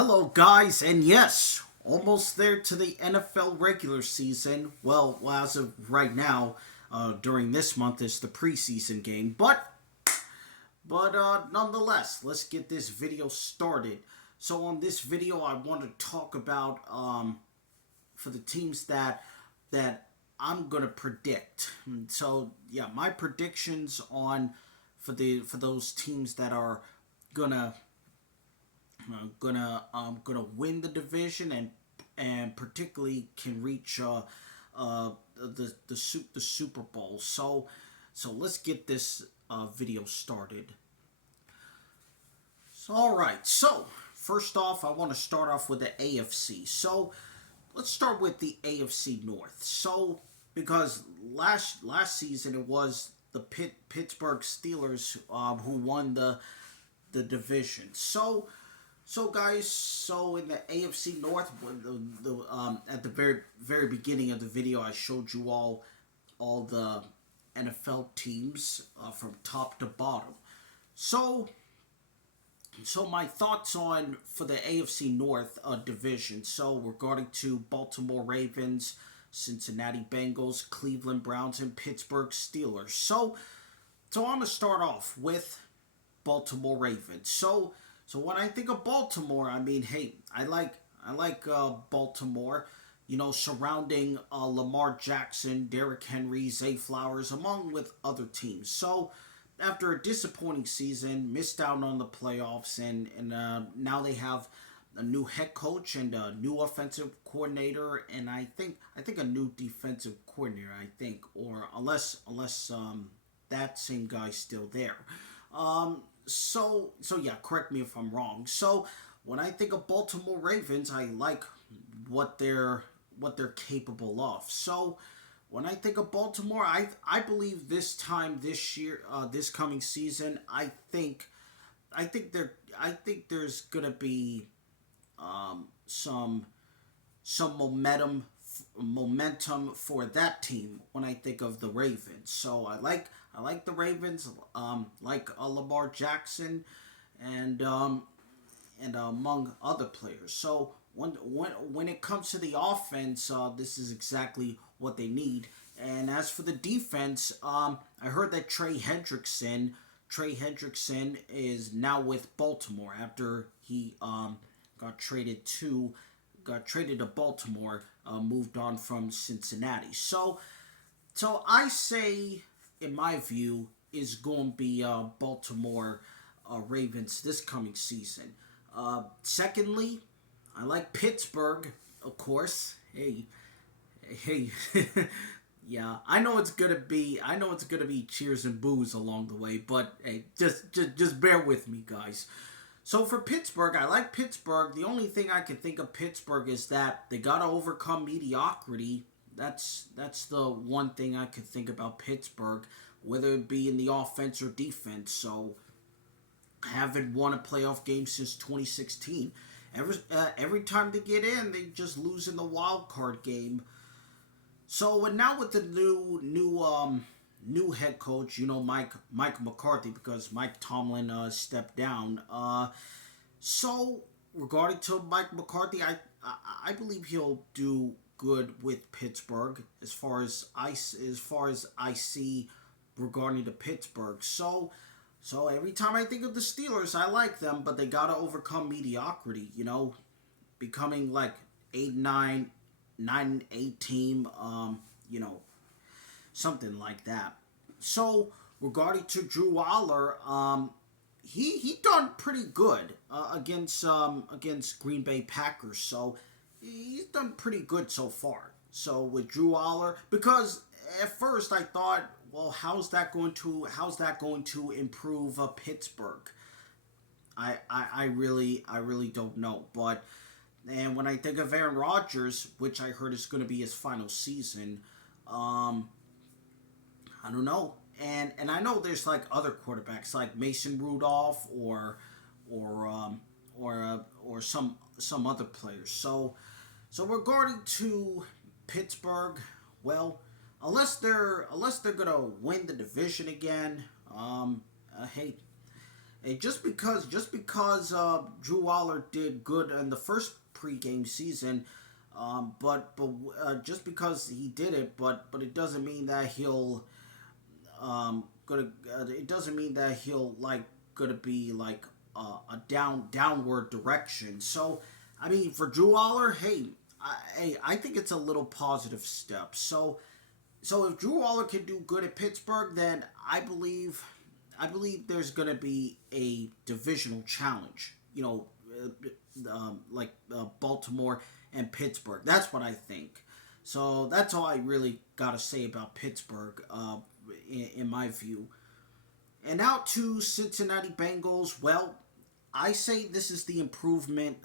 Hello, guys, and yes, almost there to the NFL regular season. Well, as of right now, during this month is the preseason game, but nonetheless, let's get this video started. So, on this video, I want to talk about for the teams that I'm gonna predict. So, yeah, my predictions on for those teams that are gonna gonna win the division and particularly can reach the Super Bowl. So let's get this video started. So, all right. So first off, I want to start off with the AFC. So let's start with the AFC North. So because last season it was the Pittsburgh Steelers who won the division. So guys, so in the AFC North, when at the very beginning of the video, I showed you all the NFL teams from top to bottom. So so my thoughts on for the AFC North division. So regarding to Baltimore Ravens, Cincinnati Bengals, Cleveland Browns, and Pittsburgh Steelers. So I'm gonna start off with Baltimore Ravens. So when I think of Baltimore, I mean, hey, I like Baltimore. You know, surrounding Lamar Jackson, Derrick Henry, Zay Flowers, among with other teams. So after a disappointing season, missed out on the playoffs, and now they have a new head coach and a new offensive coordinator, and I think a new defensive coordinator. I think, or unless that same guy's still there. So yeah, correct me if I'm wrong. So when I think of Baltimore Ravens, I like what they're capable of. So when I think of Baltimore, I believe this time this year, this coming season, I think there's gonna be some momentum for that team when I think of the Ravens. So I like the Ravens, like Lamar Jackson, and among other players. So when it comes to the offense, this is exactly what they need. And as for the defense, I heard that Trey Hendrickson is now with Baltimore after he got traded to Baltimore, moved on from Cincinnati. So I say, in my view, is going to be Baltimore Ravens this coming season. Secondly, I like Pittsburgh, of course. Hey, yeah. I know it's gonna be cheers and boos along the way, but hey, just bear with me, guys. So for Pittsburgh, I like Pittsburgh. The only thing I can think of Pittsburgh is that they gotta overcome mediocrity. That's the one thing I could think about Pittsburgh, whether it be in the offense or defense. So haven't won a playoff game since 2016. Every time they get in, they just lose in the wild card game. So and now with the new head coach, Mike McCarthy, because Mike Tomlin stepped down. So regarding to Mike McCarthy, I believe he'll do good with Pittsburgh as far as I see regarding to Pittsburgh. So every time I think of the Steelers, I like them, but they gotta overcome mediocrity. Becoming like 8-9, 9-8 team. Something like that. So regarding to Drew Waller, he done pretty good against Green Bay Packers. So he's done pretty good so far. So with Drew Waller, because at first I thought, well, how's that going to improve Pittsburgh? I really don't know. But and when I think of Aaron Rodgers, which I heard is going to be his final season, um, I don't know. And I know there's like other quarterbacks like Mason Rudolph or some other players. So regarding to Pittsburgh, well, unless they're gonna win the division again, hey, And just because Drew Waller did good in the first pregame season, but just because he did it, but it doesn't mean that he'll gonna it doesn't mean that he'll like gonna be like a downward direction. So I mean, for Drew Waller, I think it's a little positive step. So if Drew Waller can do good at Pittsburgh, then I believe there's gonna be a divisional challenge. Baltimore and Pittsburgh. That's what I think. So that's all I really gotta say about Pittsburgh, in my view. And now to Cincinnati Bengals. Well, I say this is the improvement.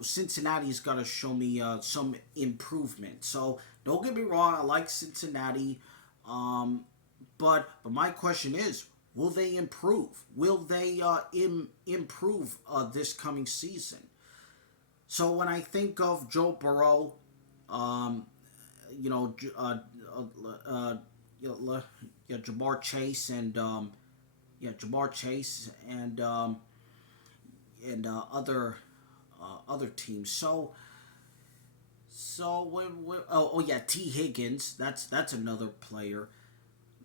Cincinnati's got to show me some improvement. So don't get me wrong, I like Cincinnati, but my question is, will they improve? Will they improve this coming season? So when I think of Joe Burrow, um, you know, yeah, Jamar Chase and Jamar Chase and other teams. So yeah, T Higgins. That's another player.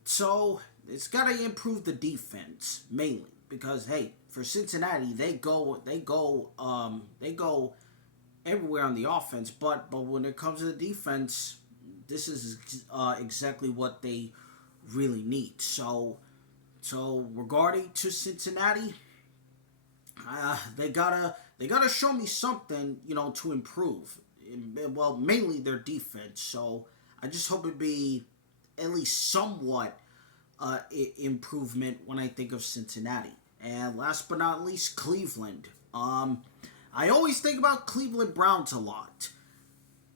So it's got to improve the defense mainly because hey, for Cincinnati they go everywhere on the offense, but when it comes to the defense, this is exactly what they really need. So regarding to Cincinnati, they gotta show me something, to improve. Well, mainly their defense. So I just hope it be at least somewhat improvement when I think of Cincinnati. And last but not least, Cleveland. I always think about Cleveland Browns a lot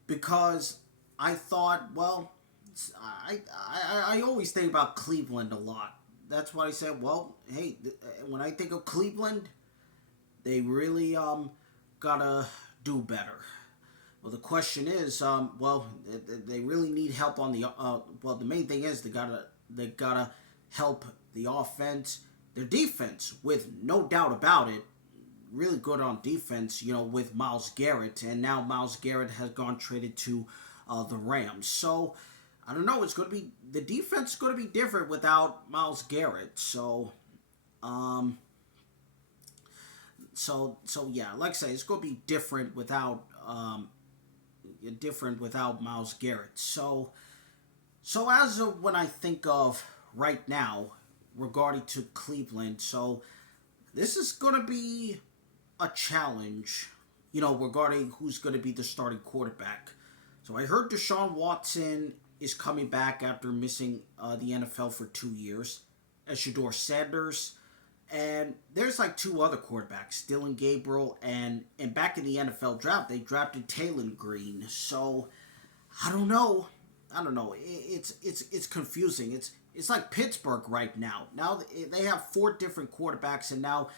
because I thought, well, I always think about Cleveland a lot. That's why I said, well, hey, when I think of Cleveland, they really gotta do better. Well, the question is, they really need help on the. The main thing is they gotta help the offense, their defense, with no doubt about it. Really good on defense, with Myles Garrett, and now Myles Garrett has gone traded to the Rams. So I don't know. It's going to be the defense is going to be different without Myles Garrett. Um, so yeah, like I say, it's going to be different without Myles Garrett. So as of when I think of right now regarding to Cleveland, so this is going to be a challenge, regarding who's going to be the starting quarterback. So I heard Deshaun Watson is coming back after missing the NFL for 2 years, as Shador Sanders, and there's like two other quarterbacks, Dylan Gabriel, and back in the NFL draft they drafted Taylor Green. So I don't know. It's confusing. It's like Pittsburgh right now. Now they have four different quarterbacks, and now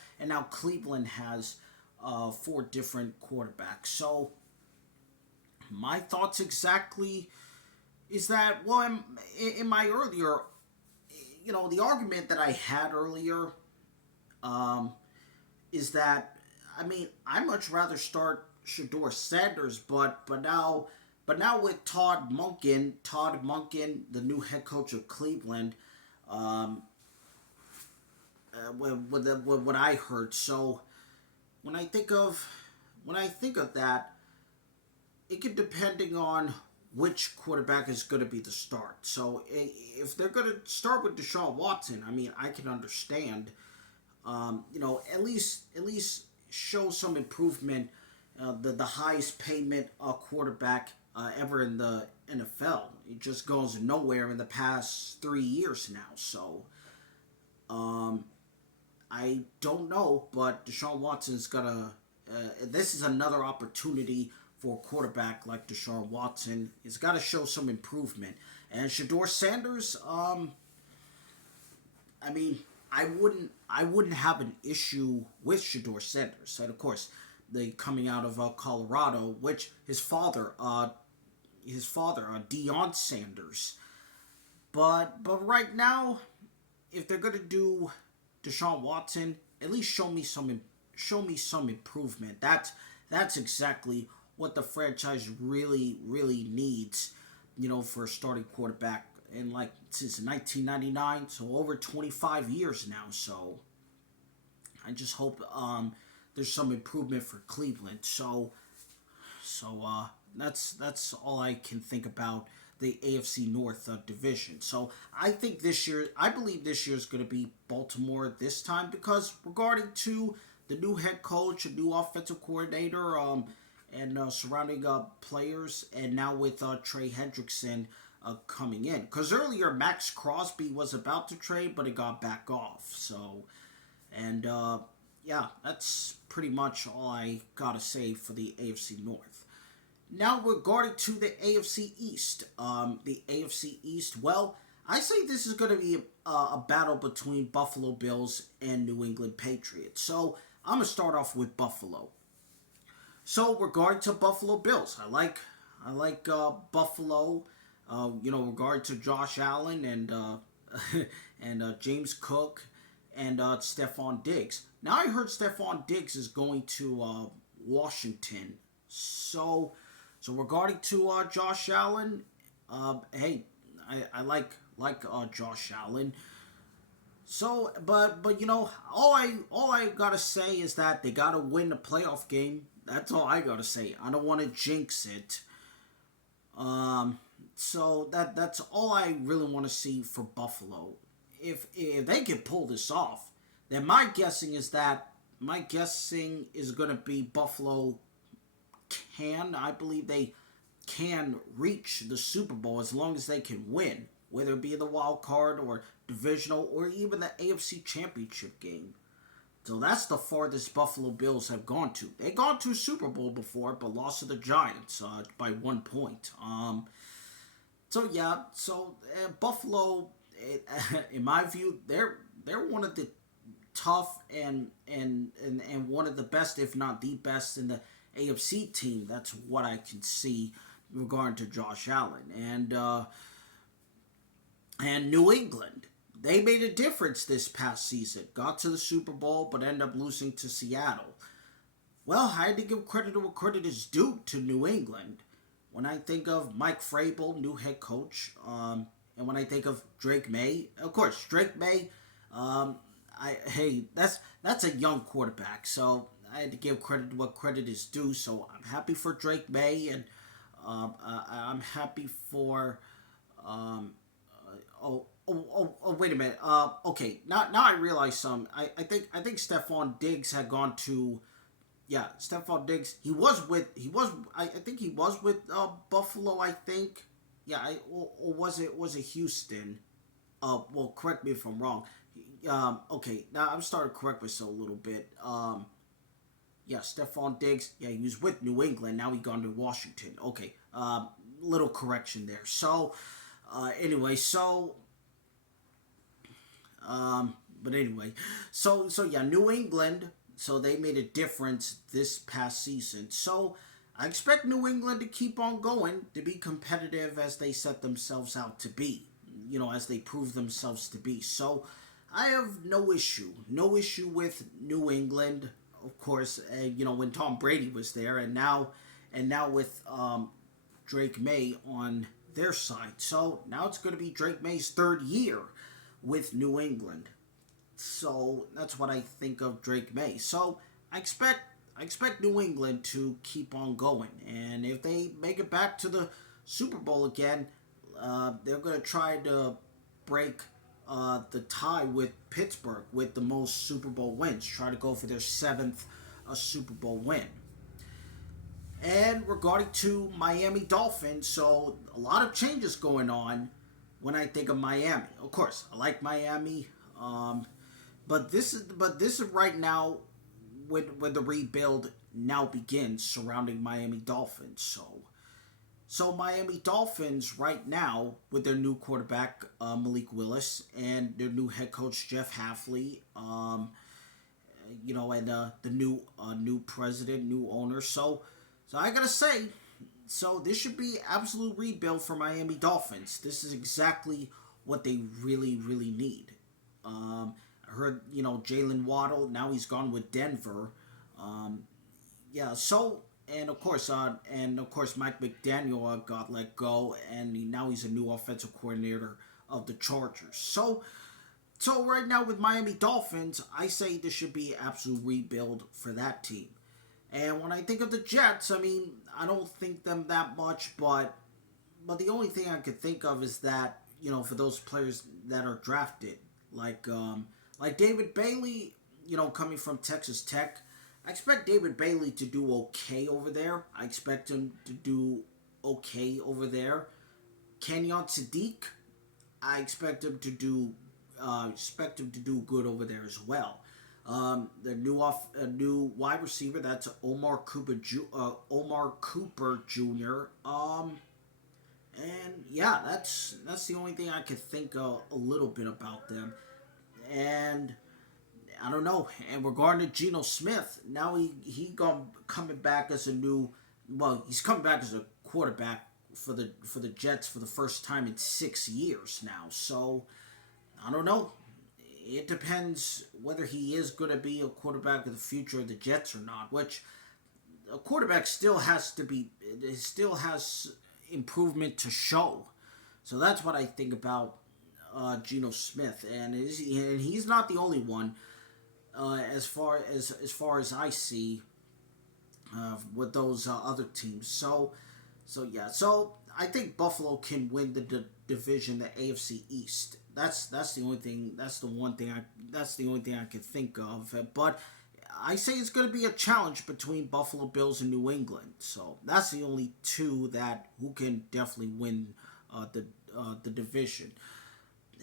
Cleveland has four different quarterbacks. So my thoughts exactly is that, well, in my earlier, the argument that I had earlier, is that, I mean, I much rather start Shador Sanders, but now with Todd Monken, the new head coach of Cleveland, with what I heard. So when I think of that, it could depending on which quarterback is going to be the start. So if they're going to start with Deshaun Watson, I mean, I can understand. At least show some improvement. The highest payment quarterback ever in the NFL. It just goes nowhere in the past 3 years now. So I don't know, but Deshaun Watson's gonna. This is another opportunity for a quarterback like Deshaun Watson. He's got to show some improvement. And Shador Sanders, I mean, I wouldn't have an issue with Shador Sanders. And of course, the coming out of Colorado, which his father, Deion Sanders. But right now, if they're gonna do Deshaun Watson, at least show me some improvement. That's exactly what the franchise really needs, for a starting quarterback. And like since 1999, so over 25 years now. So I just hope there's some improvement for Cleveland. So that's all I can think about the AFC North division. So I believe this year is going to be Baltimore this time, because regarding to the new head coach, a new offensive coordinator, and surrounding players, and now with Trey Hendrickson coming in. Because earlier Max Crosby was about to trade, but it got back off. So, and yeah, that's pretty much all I gotta say for the AFC North. Now regarding to the AFC East, well, I say this is going to be a battle between Buffalo Bills and New England Patriots. So I'm going to start off with Buffalo. So regarding to Buffalo Bills, I like Buffalo. Regard to Josh Allen and and James Cook and Stephon Diggs. Now I heard Stephon Diggs is going to Washington. So regarding to Josh Allen, hey, I like Josh Allen. So, but all I gotta say is that they gotta win the playoff game. That's all I gotta say. I don't want to jinx it. So that's all I really want to see for Buffalo. If they can pull this off, then my guessing is gonna be Buffalo I believe they can reach the Super Bowl as long as they can win, whether it be the wild card or divisional or even the AFC Championship game. So that's the farthest Buffalo Bills have gone to. They've gone to a Super Bowl before, but lost to the Giants by 1 point. Buffalo, in my view, they're one of the tough and one of the best, if not the best, in the AFC team. That's what I can see regarding to Josh Allen and New England. They made a difference this past season. Got to the Super Bowl, but ended up losing to Seattle. Well, I had to give credit to what credit is due to New England. When I think of Mike Vrabel, new head coach, and when I think of Drake May, of course, Drake May, that's a young quarterback, so I had to give credit to what credit is due. So I'm happy for Drake May, and I'm happy for. Wait a minute. Okay, now I realize some. I think Stephon Diggs had gone to. Yeah, Stephon Diggs. I think he was with Buffalo. I think. Yeah, or was it Houston? Well, correct me if I'm wrong. Okay, now I'm starting to correct myself a little bit. Yeah, Stephon Diggs. Yeah, he was with New England. Now he gone to Washington. Okay, little correction there. So, anyway, but anyway, so yeah, New England. So they made a difference this past season. So I expect New England to keep on going, to be competitive as they set themselves out to be. As they prove themselves to be. So I have no issue with New England. Of course, when Tom Brady was there, and now with Drake May on their side. So now it's going to be Drake May's third year with New England. So that's what I think of Drake May. So I expect New England to keep on going, and if they make it back to the Super Bowl again, they're going to try to break the tie with Pittsburgh with the most Super Bowl wins. Try to go for their seventh Super Bowl win. And regarding to Miami Dolphins, so a lot of changes going on when I think of Miami. Of course, I like Miami, but this is right now when the rebuild now begins surrounding Miami Dolphins. So Miami Dolphins right now with their new quarterback Malik Willis and their new head coach Jeff Hafley, and the new president, new owner. So I gotta say, so this should be absolute rebuild for Miami Dolphins. This is exactly what they really need. I heard, Jalen Waddle, now he's gone with Denver. Um, yeah, so and of course Mike McDaniel got let go, and now he's a new offensive coordinator of the Chargers. So right now with Miami Dolphins, I say this should be absolute rebuild for that team. And when I think of the Jets, I mean, I don't think them that much, but the only thing I could think of is that, for those players that are drafted, like David Bailey, coming from Texas Tech, I expect David Bailey to do okay over there. I expect him to do okay over there. Kenyon Sadiq, I expect him to do good over there as well. The new wide receiver, that's Omar Cooper Jr. And yeah, that's the only thing I could think a little bit about them. And I don't know. And regarding to Geno Smith, now coming back as a new, well, he's coming back as a quarterback for the Jets for the first time in 6 years now. So I don't know. It depends whether he is going to be a quarterback of the future of the Jets or not. Which a quarterback still has improvement to show. So that's what I think about Geno Smith, and he's not the only one. As far as I see, with those other teams. So yeah. So I think Buffalo can win the division, the AFC East. That's the only thing. That's the only thing I can think of. But I say it's going to be a challenge between Buffalo Bills and New England. So that's the only two who can definitely win the division.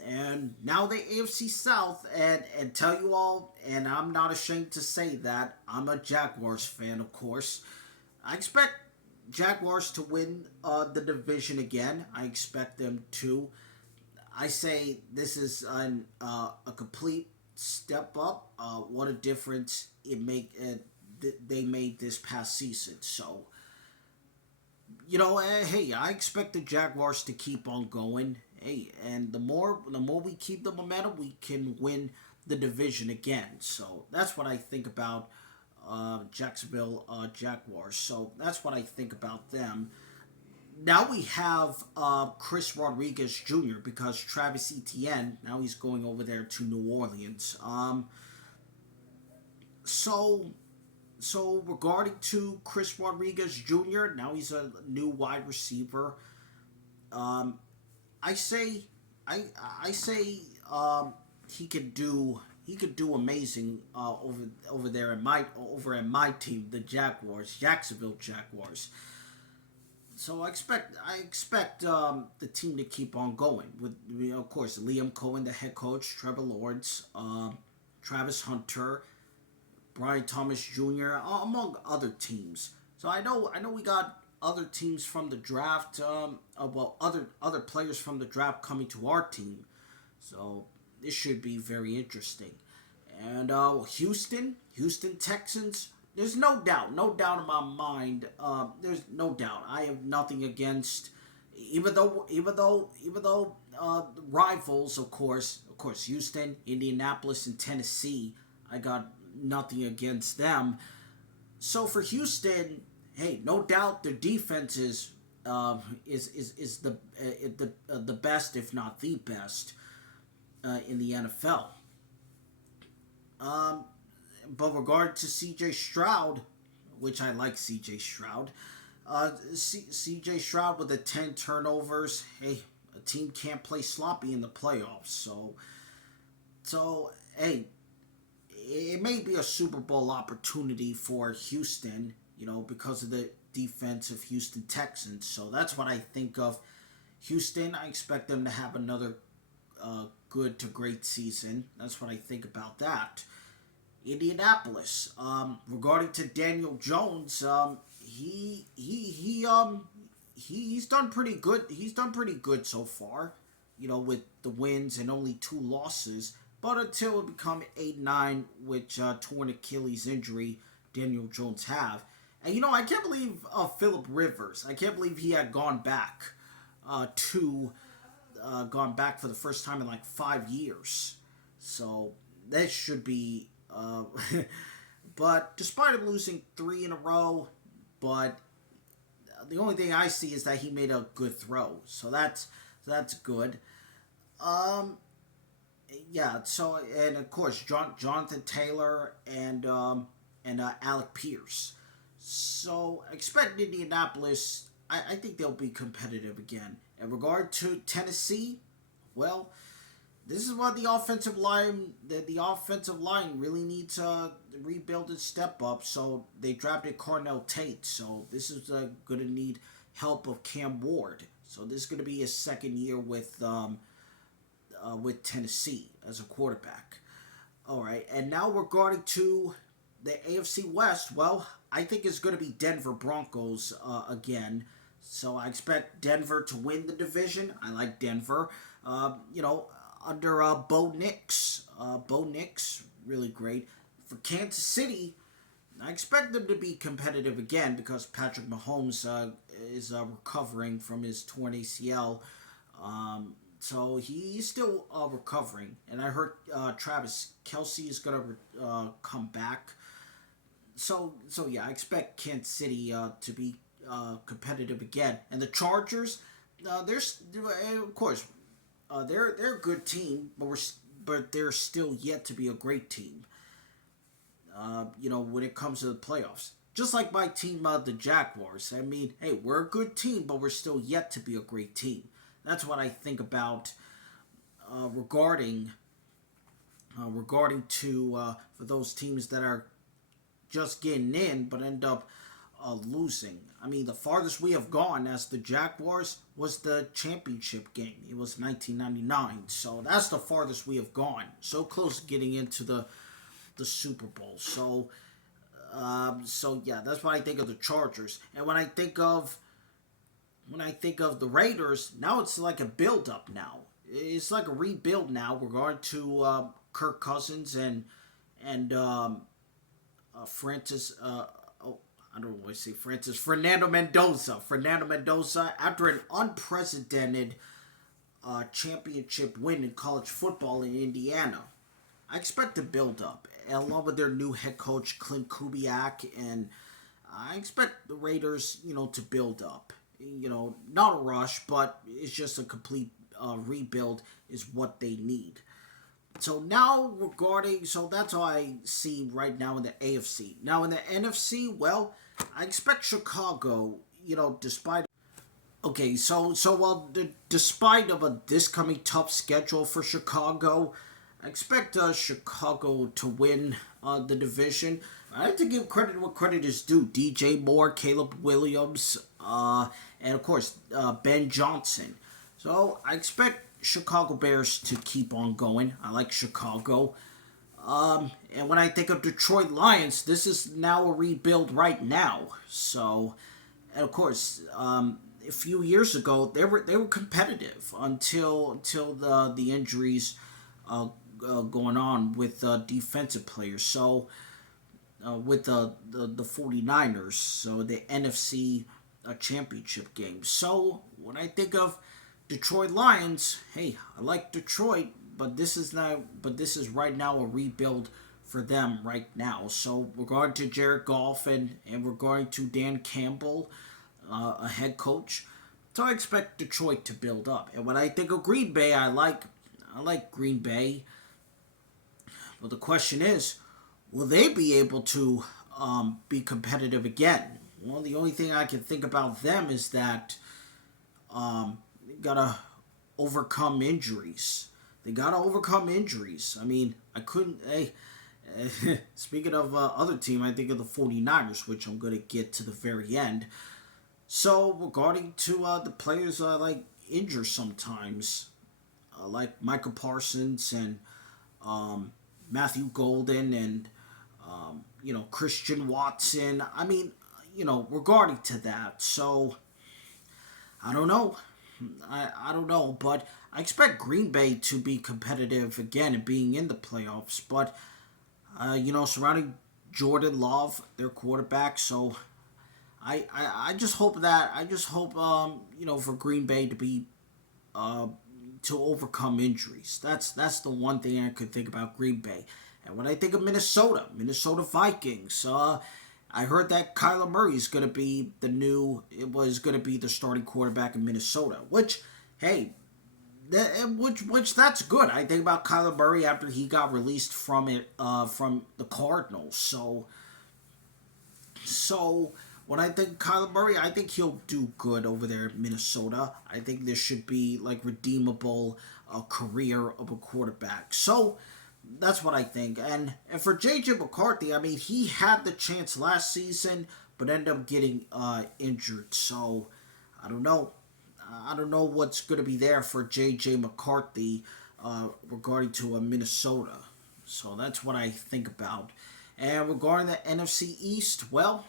And now the AFC South, and tell you all, and I'm not ashamed to say that, I'm a Jaguars fan, of course. I expect Jaguars to win the division again. I expect them to. I say this is a complete step up. What a difference they made this past season. So, hey, I expect the Jaguars to keep on going. Hey, and the more we keep the momentum, we can win the division again. So that's what I think about Jacksonville Jaguars. So that's what I think about them. Now we have Chris Rodriguez Jr. because Travis Etienne, now he's going over there to New Orleans. So regarding to Chris Rodriguez Jr., now he's a new wide receiver. I say, I say, he could do amazing over there at my team, the Jacksonville Jaguars. So I expect the team to keep on going with, of course, Liam Cohen, the head coach, Trevor Lawrence, Travis Hunter, Brian Thomas Jr., among other teams. So I know we got other teams from the draft, other players from the draft coming to our team. So this should be very interesting. And Houston Texans. There's no doubt in my mind. There's no doubt. I have nothing against, even though rivals, of course, Houston, Indianapolis, and Tennessee. I got nothing against them. So for Houston, hey, no doubt their defense is the best, if not the best, in the NFL. But regard to C.J. Stroud, which I like C.J. Stroud, C.J. Stroud with the 10 turnovers. Hey, a team can't play sloppy in the playoffs. So hey, it may be a Super Bowl opportunity for Houston, because of the defense of Houston Texans. So that's what I think of Houston. I expect them to have another good to great season. That's what I think about that. Indianapolis. Regarding to Daniel Jones, he's done pretty good. He's done pretty good so far, with the wins and only 2 losses. But until it become 8-9, which torn Achilles injury Daniel Jones have, and I can't believe Philip Rivers. I can't believe he had gone back for the first time in like 5 years. So that should be. But despite him losing three in a row, but the only thing I see is that he made a good throw, so that's good. Um, yeah. So and of course, Jonathan Taylor and Alec Pierce. So expect Indianapolis. I think they'll be competitive again. In regard to Tennessee, well, this is what the offensive line really needs to rebuild and step up. So they drafted Cornell Tate. So this is going to need help of Cam Ward. So this is going to be his second year with Tennessee as a quarterback. All right, and now regarding to the AFC West, well, I think it's going to be Denver Broncos again. So I expect Denver to win the division. I like Denver. You know, under Bo Nix. Bo Nix, really great. For Kansas City, I expect them to be competitive again because Patrick Mahomes is recovering from his torn ACL. So he's still recovering. And I heard Travis Kelsey is going to come back. So yeah, I expect Kansas City to be competitive again. And the Chargers, there's of course they're a good team, but they're still yet to be a great team. You know, when it comes to the playoffs, just like my team, the Jaguars. I mean, hey, we're a good team, but we're still yet to be a great team. That's what I think about regarding to for those teams that are just getting in but end up losing. I mean, the farthest we have gone as the Jaguars was the championship game. It was 1999, so that's the farthest we have gone. So close to getting into the Super Bowl. So yeah, that's what I think of the Chargers. And when I think of the Raiders, now it's like a build up. Now it's like a rebuild. Now we're going to Kirk Cousins and Francis. I don't want to say Francis. Fernando Mendoza. Fernando Mendoza, after an unprecedented championship win in college football in Indiana, I expect to build up, along with their new head coach Clint Kubiak, and I expect the Raiders, to build up. Not a rush, but it's just a complete rebuild is what they need. So that's how I see right now in the AFC. Now in the NFC, well, I expect Chicago, despite despite of this coming tough schedule for Chicago, I expect Chicago to win the division. I have to give credit where credit is due. DJ Moore, Caleb Williams, and of course Ben Johnson. So I expect Chicago Bears to keep on going. I like Chicago. And when I think of Detroit Lions, this is now a rebuild right now. So, and of course, a few years ago they were competitive until the injuries going on with defensive players. So with the 49ers, so the NFC championship game. So when I think of Detroit Lions, hey, I like Detroit, but this is right now a rebuild for them right now. So we're going to Jared Goff and we're going to Dan Campbell, a head coach. So I expect Detroit to build up. And when I think of Green Bay, I like Green Bay. But the question is, will they be able to be competitive again? Well, the only thing I can think about them is that they gotta overcome injuries. I mean, I couldn't. Hey, speaking of other team, I think of the 49ers, which I'm gonna get to the very end. So regarding to the players like injure sometimes, like Michael Parsons and Matthew Golden and Christian Watson. I mean, regarding to that. So I don't know. I don't know, but I expect Green Bay to be competitive again and being in the playoffs. But surrounding Jordan Love, their quarterback. So I just hope for Green Bay to be to overcome injuries. That's the one thing I could think about Green Bay. And when I think of Minnesota Vikings, I heard that Kyler Murray is going to be the starting quarterback in Minnesota. Which, hey, which that's good. I think about Kyler Murray after he got released from the Cardinals. So when I think Kyler Murray, I think he'll do good over there in Minnesota. I think this should be like redeemable career of a quarterback. So that's what I think. And for J.J. McCarthy, I mean, he had the chance last season, but ended up getting injured. So I don't know. I don't know what's going to be there for J.J. McCarthy regarding to Minnesota. So that's what I think about. And regarding the NFC East, well,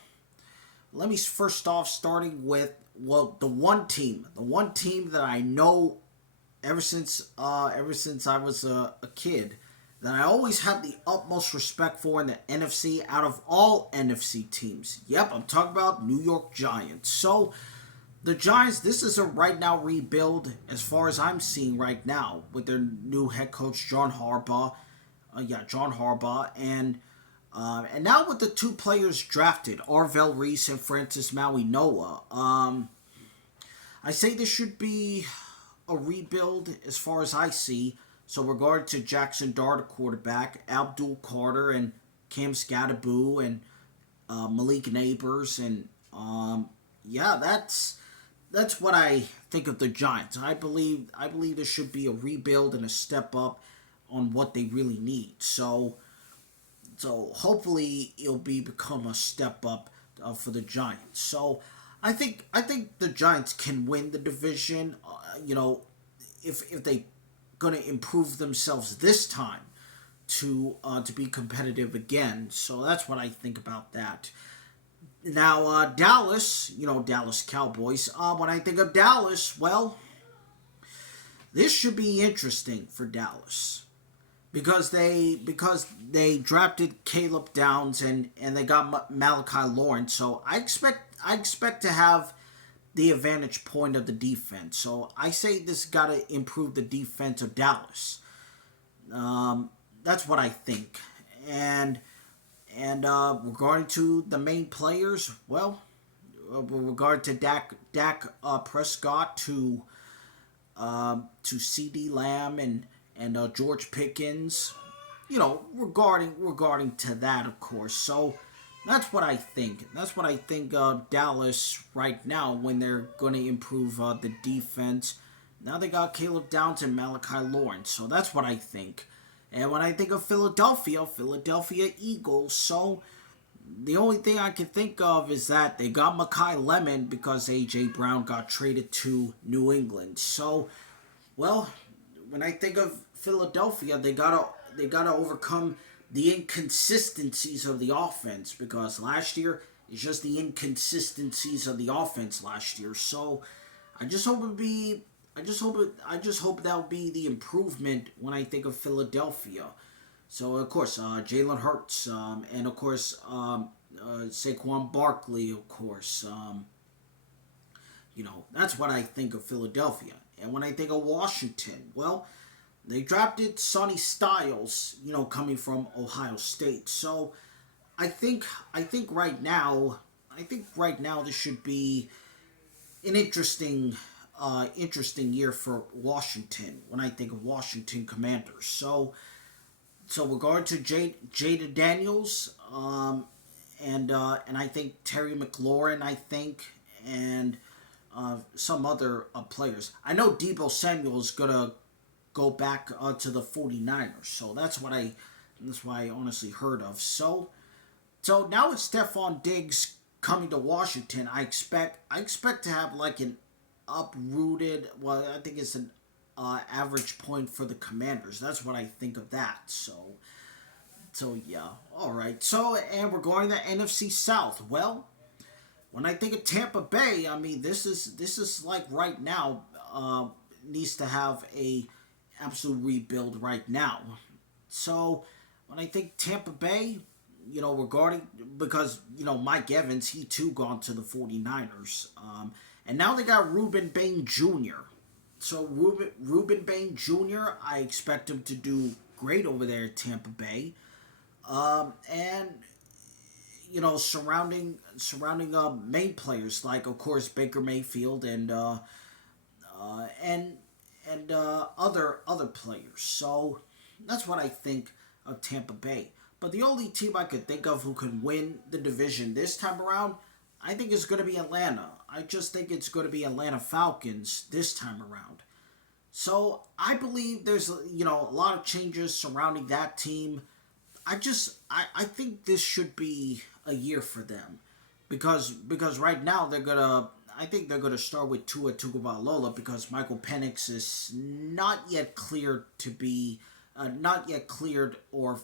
let me first off starting with, well, the one team that I know ever since I was a kid, that I always have the utmost respect for in the NFC out of all NFC teams. Yep, I'm talking about New York Giants. So the Giants, this is a right now rebuild as far as I'm seeing right now with their new head coach John Harbaugh. And now with the two players drafted, Arvell Reese and Francis Mauigoa, I say this should be a rebuild as far as I see. So regard to Jackson Dart, quarterback, Abdul Carter and Cam Skattebo and Malik Neighbors, and that's what I think of the Giants. I believe there should be a rebuild and a step up on what they really need. So hopefully it'll become a step up for the Giants. So I think the Giants can win the division. If they going to improve themselves this time to be competitive again. So that's what I think about that. Now Dallas, Dallas Cowboys. When I think of Dallas, well, this should be interesting for Dallas because they drafted Caleb Downs and they got Malachi Lawrence. So I expect to have the advantage point of the defense. So I say this got to improve the defense of Dallas. That's what I think. And regarding to the main players, well, with regard to Dak Prescott to CeeDee Lamb and George Pickens, regarding to that, of course. So that's what I think. That's what I think Dallas right now when they're going to improve the defense. Now they got Caleb Downs and Malachi Lawrence. So that's what I think. And when I think of Philadelphia Eagles, so the only thing I can think of is that they got Mekhi Lemon because A.J. Brown got traded to New England. So, well, when I think of Philadelphia, they gotta overcome the inconsistencies of the offense because last year it's just the inconsistencies of the offense last year. So I just hope that'll be the improvement when I think of Philadelphia. So of course Jalen Hurts and of course Saquon Barkley, of course. That's what I think of Philadelphia. And when I think of Washington, well, they drafted Sonny Styles, coming from Ohio State. So I think right now this should be an interesting year for Washington when I think of Washington Commanders. So regard to Jada Daniels, and I think Terry McLaurin, and some other players. I know Deebo Samuel is gonna go back to the 49ers. So that's what I honestly heard of. So now with Stephon Diggs coming to Washington, I expect to have like an uprooted. Well, I think it's an average point for the Commanders. That's what I think of that. So yeah. All right. So and we're going to the NFC South. Well, when I think of Tampa Bay, I mean this is like right now needs to have a absolute rebuild right now. So when I think Tampa Bay, because Mike Evans, he too gone to the 49ers. And now they got Reuben Bain Jr. So Ruben Bain Jr., I expect him to do great over there at Tampa Bay. And surrounding main players like, of course, Baker Mayfield and other players. So that's what I think of Tampa Bay. But the only team I could think of who can win the division this time around, I think is going to be Atlanta. I just think it's going to be Atlanta Falcons this time around. So I believe there's a lot of changes surrounding that team. I think this should be a year for them, because right now they're gonna start with Tua Tagovailoa because Michael Penix is not yet cleared to be not yet cleared or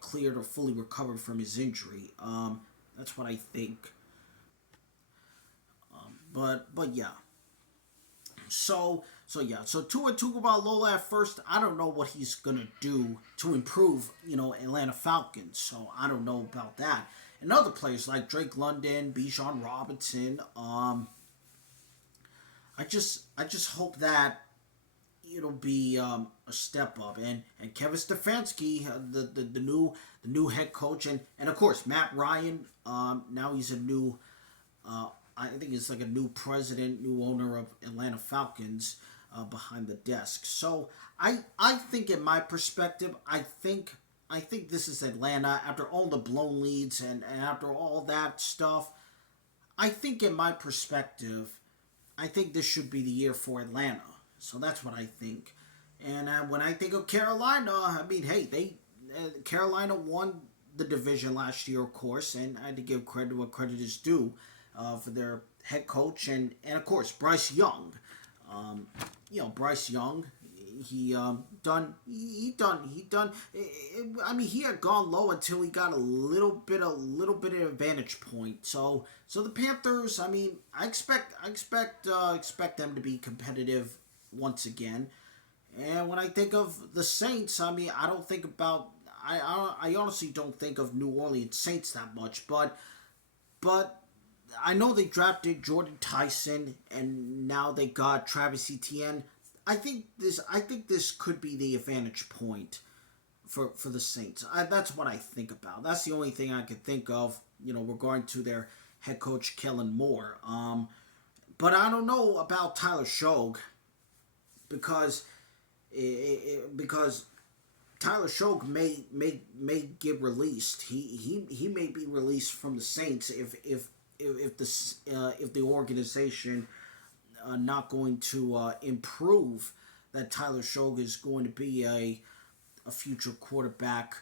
cleared or fully recovered from his injury. That's what I think. But yeah. So Tua Tagovailoa at first, I don't know what he's gonna do to improve, Atlanta Falcons. So I don't know about that. And other players like Drake London, Bijan Robinson. I just hope that it'll be a step up. And Kevin Stefanski, the new head coach, and of course Matt Ryan. Now he's a new I think it's like a new president, new owner of Atlanta Falcons behind the desk. So I think, in my perspective, I think this is Atlanta after all the blown leads and after all that stuff. I think, in my perspective, I think this should be the year for Atlanta. So that's what I think. And when I think of Carolina, I mean, hey, Carolina won the division last year, of course, and I had to give credit where credit is due for their head coach and of course Bryce Young. Bryce Young, he done. I mean, he had gone low until he got a little bit of advantage point. So the Panthers, I mean, I expect them to be competitive once again. And when I think of the Saints, I mean, I don't think about I honestly don't think of New Orleans Saints that much, but I know they drafted Jordan Tyson and now they got Travis Etienne. I think this could be the advantage point for the Saints. That's what I think about. That's the only thing I could think of, regarding to their head coach Kellen Moore. But I don't know about Tyler Shough because because Tyler Shough may get released. He may be released from the Saints if the organization not going to improve, that Tyler Shough is going to be a future quarterback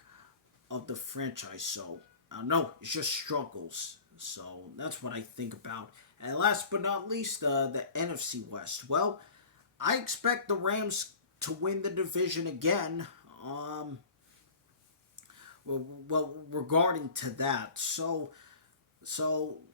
of the franchise. So I don't know. It's just struggles. So that's what I think about. And last but not least, the NFC West. Well, I expect the Rams to win the division again. Well, regarding to that, so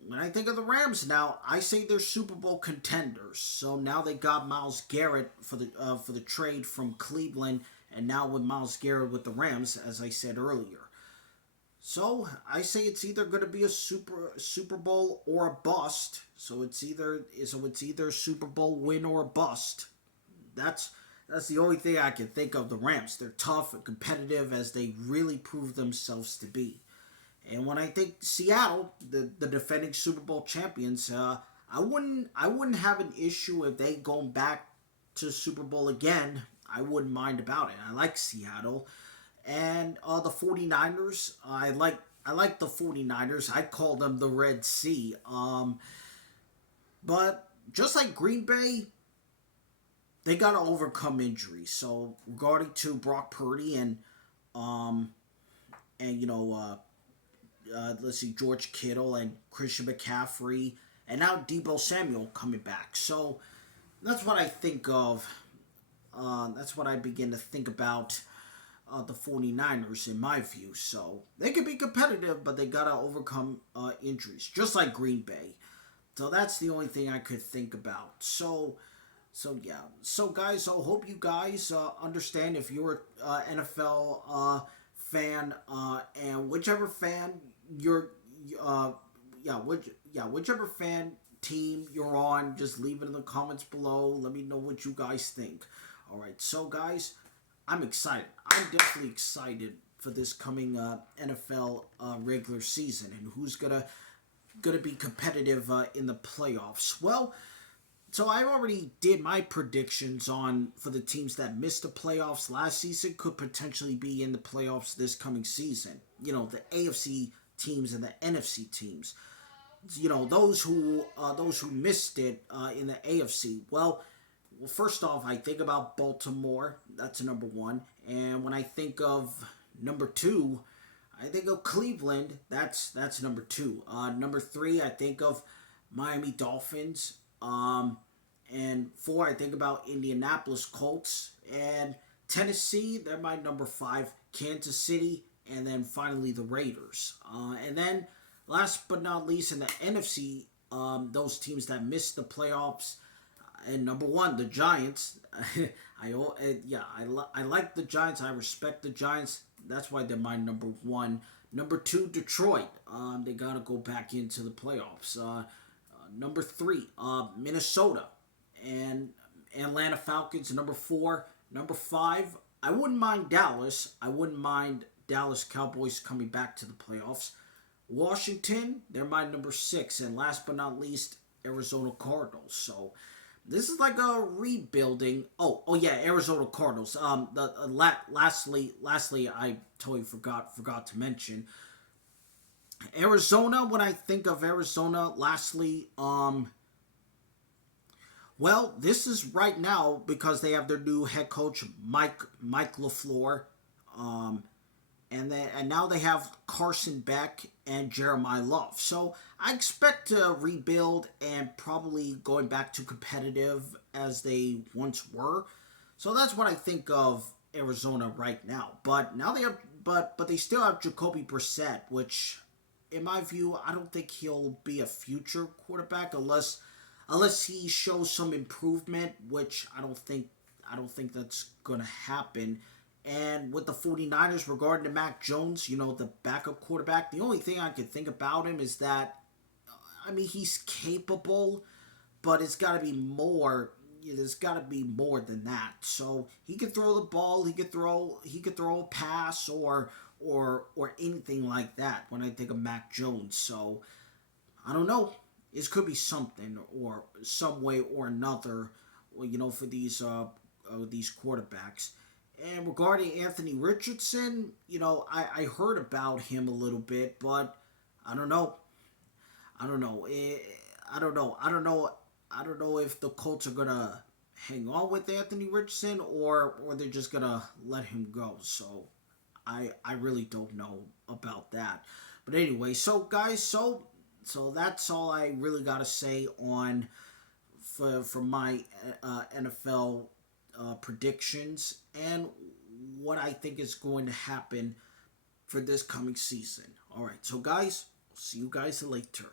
when I think of the Rams now, I say they're Super Bowl contenders. So now they got Myles Garrett for the trade from Cleveland, and now with Myles Garrett with the Rams, as I said earlier. So I say it's either going to be a Super Bowl or a bust. So it's either Super Bowl win or a bust. That's the only thing I can think of the Rams. They're tough and competitive as they really prove themselves to be. And when I think Seattle, the defending Super Bowl champions, I wouldn't have an issue if they go back to Super Bowl again. I wouldn't mind about it. I like Seattle. And the 49ers, I like the 49ers. I call them the Red Sea. But just like Green Bay, they got to overcome injuries. So regarding to Brock Purdy and let's see, George Kittle and Christian McCaffrey, and now Deebo Samuel coming back. So that's what I think of. That's what I begin to think about the 49ers in my view. So they can be competitive, but they got to overcome injuries, just like Green Bay. So that's the only thing I could think about. So yeah. So guys, I hope you guys understand if you're an NFL fan, and whichever fan whichever fan team you're on. Just leave it in the comments below. Let me know what you guys think. All right, so guys, I'm excited. I'm definitely excited for this coming NFL regular season and who's gonna be competitive in the playoffs. Well, so I already did my predictions on for the teams that missed the playoffs last season could potentially be in the playoffs this coming season. You know, the AFC teams and the NFC teams. You know, those who missed it in the AFC. Well, first off, I think about Baltimore. That's number one. And when I think of number two, I think of Cleveland. That's number two. Number three, I think of Miami Dolphins. And four, I think about Indianapolis Colts. And Tennessee, they're my number five. Kansas City, and then finally the Raiders. And then last but not least, in the NFC, those teams that missed the playoffs. And number one, the Giants. I like the Giants. I respect the Giants. That's why they're my number one. Number two, Detroit. They gotta go back into the playoffs. Number three, Minnesota, and Atlanta Falcons. Number four. Number five, I wouldn't mind Dallas. I wouldn't mind Dallas Cowboys coming back to the playoffs. Washington, they're my number six, and last but not least, Arizona Cardinals. So this is like a rebuilding. Oh yeah, Arizona Cardinals. Lastly, I totally forgot to mention Arizona. When I think of Arizona, lastly, well, this is right now because they have their new head coach Mike LaFleur, and now they have Carson Beck and Jeremiah Love. So I expect to rebuild and probably going back to competitive as they once were. So that's what I think of Arizona right now. But now they have, but they still have Jacoby Brissett, which, in my view, I don't think he'll be a future quarterback unless he shows some improvement, which I don't think that's gonna happen. And with the 49ers regarding to Mac Jones, you know, the backup quarterback, the only thing I could think about him is that, I mean, he's capable, but it's got to be more. There's got to be more than that. So he could throw the ball, he could throw a pass or anything like that when I think of Mac Jones. So I don't know. This could be something or some way or another, you know, for these quarterbacks. And regarding Anthony Richardson, you know, I heard about him a little bit, but I don't know. I don't know if the Colts are gonna hang on with Anthony Richardson or they're just gonna let him go. So I really don't know about that. But anyway, so guys, so that's all I really gotta say on for my NFL predictions and what I think is going to happen for this coming season. All right, so guys, see you guys later.